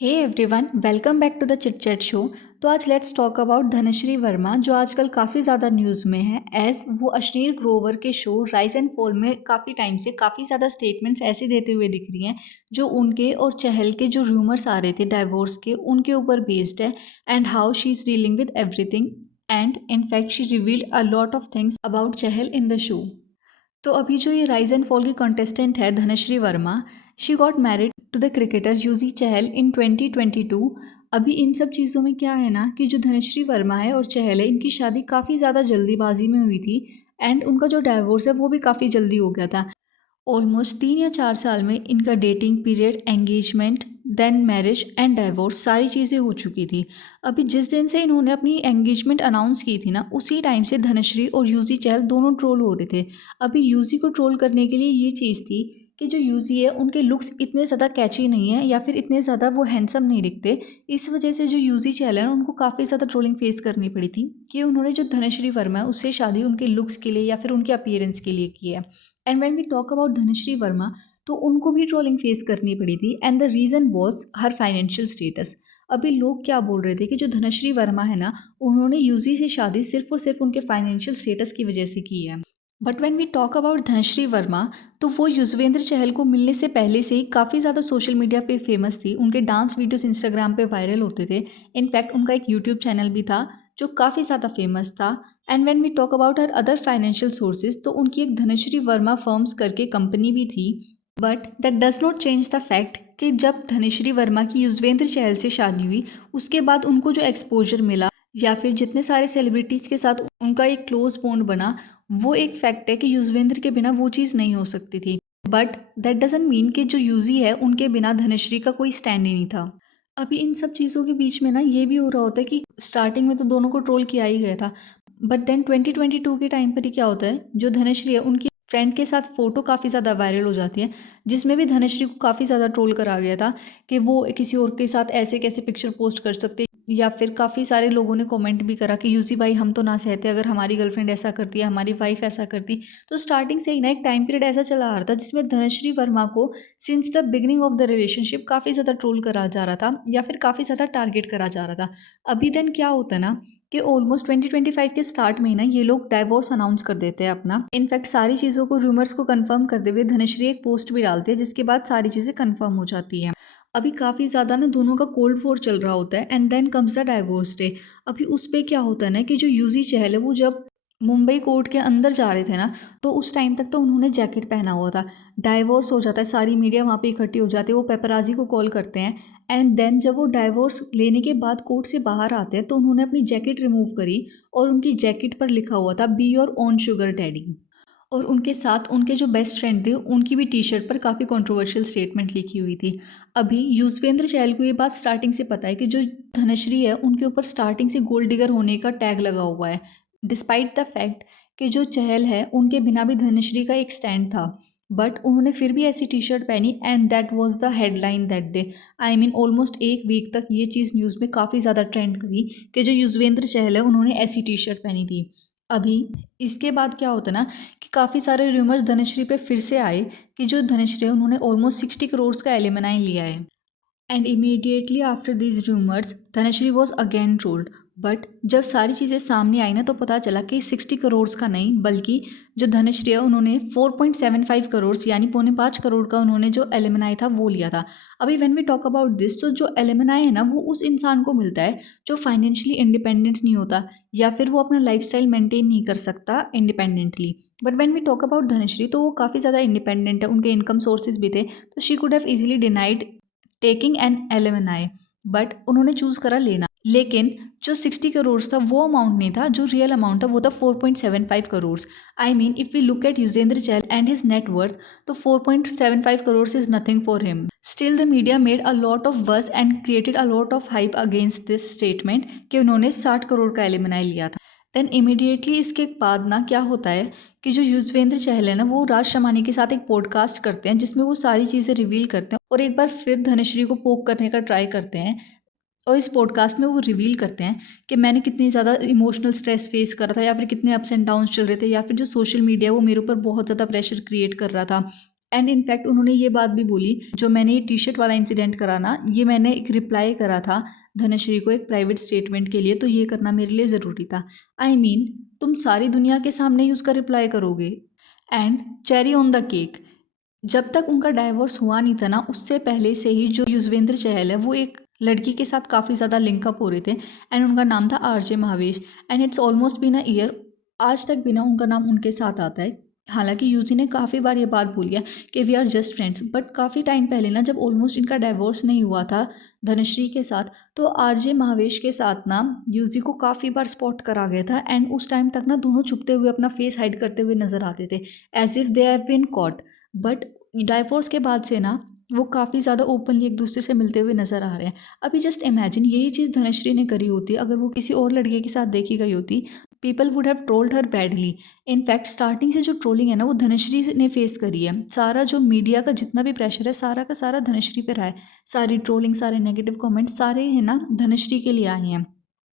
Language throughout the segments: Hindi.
Hey everyone, welcome back to the chit chat show. तो आज let's talk about Dhanashree Verma, जो आजकल काफ़ी ज़्यादा न्यूज़ में है एज वो अश्लील ग्रोवर के शो राइज एंड फॉल में काफ़ी टाइम से काफ़ी ज़्यादा स्टेटमेंट्स ऐसे देते हुए दिख रही हैं जो उनके और चहल के जो रूमर्स आ रहे थे डाइवोर्स के, उनके ऊपर बेस्ड है and how she is dealing with everything and in fact she revealed a lot of things about Chahal in the show. तो अभी जो ये राइज एंड फॉल की कंटेस्टेंट है Dhanashree Verma, she got married to the cricketer Yuzi Chahal in 2022। अभी इन सब चीज़ों में क्या है ना कि जो धनश्री वर्मा है और चहल है, इनकी शादी काफ़ी ज़्यादा जल्दीबाजी में हुई थी एंड उनका जो डाइवोर्स है वो भी काफ़ी जल्दी हो गया था। ऑलमोस्ट 3 या 4 साल में इनका dating period, engagement, then marriage and divorce सारी चीज़ें हो चुकी थी। अभी जिस दिन से इन्होंने अपनी एंगेजमेंट अनाउंस की थी ना, उसी टाइम से धनश्री और यूजी चहल दोनों ट्रोल हो रहे थे। अभी यूजी को ट्रोल करने के लिए ये चीज़ थी कि जो यूजी है उनके लुक्स इतने ज़्यादा कैची नहीं है या फिर इतने ज़्यादा वो हैंडसम नहीं दिखते। इस वजह से जो यूजी चहल है ना, उनको काफ़ी ज़्यादा ट्रोलिंग फेस करनी पड़ी थी कि उन्होंने जो धनश्री वर्मा है उससे शादी उनके लुक्स के लिए या फिर उनके अपीयरेंस के लिए की है। And when we talk about Dhanashree Verma, तो उनको भी ट्रोलिंग फेस करनी पड़ी थी and the reason was her financial status. अभी लोग क्या बोल रहे थे कि जो धनश्री वर्मा है ना, उन्होंने यूजी से शादी सिर्फ और सिर्फ उनके फाइनेंशियल स्टेटस की वजह से की है। But when we talk about Dhanashree Verma, तो वो युजवेंद्र चहल को मिलने से पहले से ही काफ़ी ज़्यादा सोशल मीडिया पे फेमस थी। उनके डांस वीडियोस इंस्टाग्राम पे वायरल होते थे। इनफैक्ट उनका एक यूट्यूब चैनल भी था जो काफ़ी ज़्यादा फेमस था। And when we talk about her other financial sources, तो उनकी एक धनश्री वर्मा फर्म्स करके कंपनी भी थी। But that does not change the fact कि जब धनश्री वर्मा की युजवेंद्र चहल से शादी हुई, उसके बाद उनको जो एक्सपोजर मिला या फिर जितने सारे सेलिब्रिटीज़ के साथ उनका एक क्लोज बॉन्ड बना, वो एक फैक्ट है कि युजवेंद्र के बिना वो चीज़ नहीं हो सकती थी। बट दैट डजंट मीन कि जो यूजी है उनके बिना धनश्री का कोई स्टैंड ही नहीं था। अभी इन सब चीज़ों के बीच में ना ये भी हो रहा होता है कि स्टार्टिंग में तो दोनों को ट्रोल किया ही गया था, बट देन 2022 के टाइम पर ही क्या होता है, जो धनश्री है उनकी फ्रेंड के साथ फ़ोटो काफ़ी ज़्यादा वायरल हो जाती है, जिसमें भी धनश्री को काफ़ी ज़्यादा ट्रोल करा गया था कि वो किसी और के साथ ऐसे कैसे पिक्चर पोस्ट कर सकते, या फिर काफ़ी सारे लोगों ने कमेंट भी करा कि यूजी भाई हम तो ना सहते अगर हमारी गर्लफ्रेंड ऐसा करती है, हमारी वाइफ ऐसा करती। तो स्टार्टिंग से ही ना एक टाइम पीरियड ऐसा चला आ रहा था जिसमें धनश्री वर्मा को since the beginning of the relationship काफ़ी ज़्यादा ट्रोल करा जा रहा था या फिर काफ़ी ज़्यादा टारगेट करा जा रहा था। अभी देन क्या होता है ना कि ऑलमोस्ट 2025 के स्टार्ट में ही ना ये लोग डाइवोर्स अनाउंस कर देते हैं अपना। इनफैक्ट सारी चीज़ों को, रूमर्स को कंफर्म करते हुए धनश्री एक पोस्ट भी डालती है जिसके बाद सारी चीज़ें कंफर्म हो जाती हैं। अभी काफ़ी ज़्यादा ना दोनों का कोल्ड वॉर चल रहा होता है and then comes the divorce day. अभी उस पर क्या होता है ना कि जो यूजी चहल है वो जब मुंबई कोर्ट के अंदर जा रहे थे ना, तो उस टाइम तक तो उन्होंने जैकेट पहना हुआ था। डाइवोर्स हो जाता है, सारी मीडिया वहाँ पे इकट्ठी हो जाती है, वो पेपराजी को कॉल करते हैं एंड देन जब वो डाइवोर्स लेने के बाद कोर्ट से बाहर आते हैं तो उन्होंने अपनी जैकेट रिमूव करी और उनकी जैकेट पर लिखा हुआ था be your own sugar daddy. और उनके साथ उनके जो बेस्ट फ्रेंड थे उनकी भी टी शर्ट पर काफ़ी कंट्रोवर्शियल स्टेटमेंट लिखी हुई थी। अभी युजवेंद्र चहल को ये बात स्टार्टिंग से पता है कि जो धनश्री है उनके ऊपर स्टार्टिंग से गोल्ड डिगर होने का टैग लगा हुआ है, डिस्पाइट द फैक्ट कि जो चहल है उनके बिना भी धनश्री का एक स्टैंड था। बट उन्होंने फिर भी ऐसी टी शर्ट पहनी and that was the headline that day. I mean almost एक वीक तक ये चीज़ न्यूज़ में काफ़ी ज़्यादा ट्रेंड करी कि जो युजवेंद्र चहल है उन्होंने ऐसी टी शर्ट पहनी थी। अभी इसके बाद क्या होता है ना कि काफ़ी सारे रूमर्स धनश्री पे फिर से आए कि जो धनश्री है उन्होंने ऑलमोस्ट 60 करोड़ का एलिमनाई लिया है। And immediately after these rumours Dhanashree was again trolled. But जब सारी चीज़ें सामने आई ना, तो पता चला कि 60 करोड़ का नहीं, बल्कि जो धनश्री है उन्होंने 4.75 करोड़ यानी 4.5 करोड़ का उन्होंने जो एलिमनाई था वो लिया था। अभी when we talk about this, तो जो एलिमनाई है ना वो उस इंसान को मिलता है जो फाइनेंशियली इंडिपेंडेंट नहीं होता या फिर वो अपना लाइफस्टाइल मेंटेन नहीं कर सकता independently. But when we talk about Dhanashree, तो वो काफ़ी ज़्यादा इंडिपेंडेंट है, उनके इनकम सोर्सेज भी थे, तो she could have easily denied taking an alumni, but उन्होंने चूज़ करा लेना। लेकिन जो 60 करोड़ था वो अमाउंट नहीं था, जो रियल अमाउंट था वो था 4.75 crore. I mean if we look at Yuzvendra Chahal and his net worth, तो 4.75 crore is nothing for him. Still the media made a lot of buzz and created a lot of hype against this statement कि उन्होंने 60 करोड़ का एलिमनाई लिया था। देन इमीडिएटली इसके बाद ना क्या होता है कि जो युजवेंद्र चहल है ना, वो राज शमानी के साथ एक पॉडकास्ट करते हैं जिसमें वो सारी चीज़ें रिवील करते हैं और एक बार फिर धनश्री को पोक करने का ट्राई करते हैं। और इस पॉडकास्ट में वो रिवील करते हैं कि मैंने कितनी ज़्यादा इमोशनल स्ट्रेस फेस करा था या फिर कितने अप्स एंड डाउन्स चल रहे थे, या फिर जो सोशल मीडिया वो मेरे ऊपर बहुत ज़्यादा प्रेशर क्रिएट कर रहा था एंड इनफैक्ट उन्होंने ये बात भी बोली, जो मैंने ये टी शर्ट वाला इंसिडेंट करा ना, ये मैंने एक रिप्लाई करा था धनश्री को एक प्राइवेट स्टेटमेंट के लिए, तो ये करना मेरे लिए ज़रूरी था। आई मीन तुम सारी दुनिया के सामने ही उसका रिप्लाई करोगे। And cherry on the cake, जब तक उनका डाइवोर्स हुआ नहीं था ना, उससे पहले से ही जो युजवेंद्र चहल है वो एक लड़की के साथ काफ़ी ज़्यादा लिंकअप हो रहे थे एंड उनका नाम था RJ Mahvash. And it's almost been a year, आज तक भी ना उनका नाम उनके साथ आता है। हालांकि यूजी ने काफ़ी बार ये बात बोली है कि we are just friends, but काफ़ी टाइम पहले ना जब ऑलमोस्ट इनका डाइवोर्स नहीं हुआ था धनश्री के साथ, तो आरजे महावेश के साथ ना यूजी को काफ़ी बार स्पॉट करा गया था एंड उस टाइम तक ना दोनों छुपते हुए अपना फेस हाइड करते हुए नजर आते थे, as if they have been caught. But divorce के बाद से ना वो काफ़ी ज़्यादा ओपनली एक दूसरे से मिलते हुए नज़र आ रहे हैं। अभी जस्ट इमेजिन यही चीज़ धनश्री ने करी होती, अगर वो किसी और लड़के के साथ देखी गई होती, people would have trolled her badly. In fact starting से जो ट्रोलिंग है ना वो धनश्री ने फेस करी है। सारा जो मीडिया का जितना भी प्रेशर है सारा का सारा धनश्री पे रहा है। सारी ट्रोलिंग, सारे नेगेटिव कमेंट्स सारे है ना धनश्री के लिए आए हैं।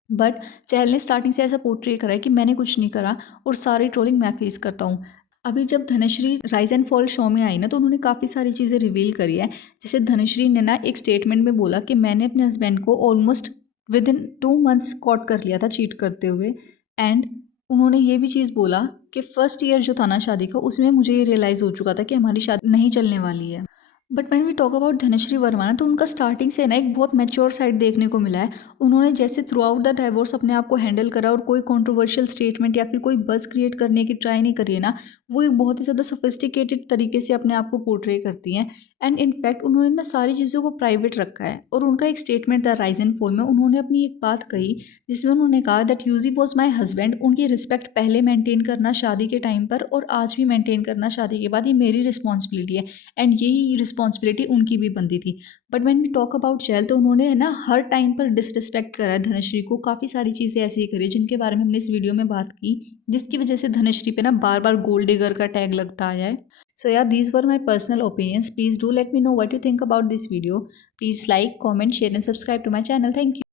बट चहल ने स्टार्टिंग से ऐसा पोर्ट्रे करा है कि मैंने कुछ नहीं करा और सारी ट्रोलिंग मैं फेस करता हूँ। अभी जब Dhanashree rise and fall show में आई ना, तो उन्होंने काफ़ी सारी चीज़ें रिवील करी है। जैसे धनश्री ने ना एक स्टेटमेंट में बोला कि मैंने अपने हस्बैंड को almost within 2 months caught कर लिया था चीट करते हुए। एंड उन्होंने ये भी चीज़ बोला कि फर्स्ट ईयर जो था ना शादी का, उसमें मुझे ये रियलाइज़ हो चुका था कि हमारी शादी नहीं चलने वाली है। But when we talk about Dhanashree Verma ना, तो उनका स्टार्टिंग से ना एक बहुत मैच्योर साइड देखने को मिला है। उन्होंने जैसे थ्रू आउट द डाइवोर्स अपने आप को हैंडल करा और कोई कंट्रोवर्शियल स्टेटमेंट या फिर कोई बज़ क्रिएट करने की ट्राई नहीं करी है ना, वो एक बहुत ही ज़्यादा सोफिस्टिकेटेड तरीके से अपने आप को पोर्ट्रे करती हैं। एंड इनफैक्ट उन्होंने ना सारी चीज़ों को प्राइवेट रखा है। और उनका एक स्टेटमेंट था राइज एंड फॉल में, उन्होंने अपनी एक बात कही जिसमें उन्होंने कहा that Yuzi was my husband. उनकी रिस्पेक्ट पहले मेंटेन करना शादी के टाइम पर और आज भी मेंटेन करना शादी के बाद, ये मेरी रिस्पॉन्सिबिलिटी है एंड यही रिस्पॉन्सिबिलिटी उनकी भी बनती थी। But when we talk about Chahal, तो उन्होंने है ना हर टाइम पर डिसरिस्पेक्ट करा है धनश्री को। काफ़ी सारी चीज़ें ऐसी ही करी जिनके बारे में हमने इस वीडियो में बात की, जिसकी वजह से धनश्री पे ना बार बार गोल्ड डिगर का टैग लगता आया है। So yeah, these were my personal opinions. Please do let me know what you think about this video. Please like, comment, share and subscribe to my channel. Thank you.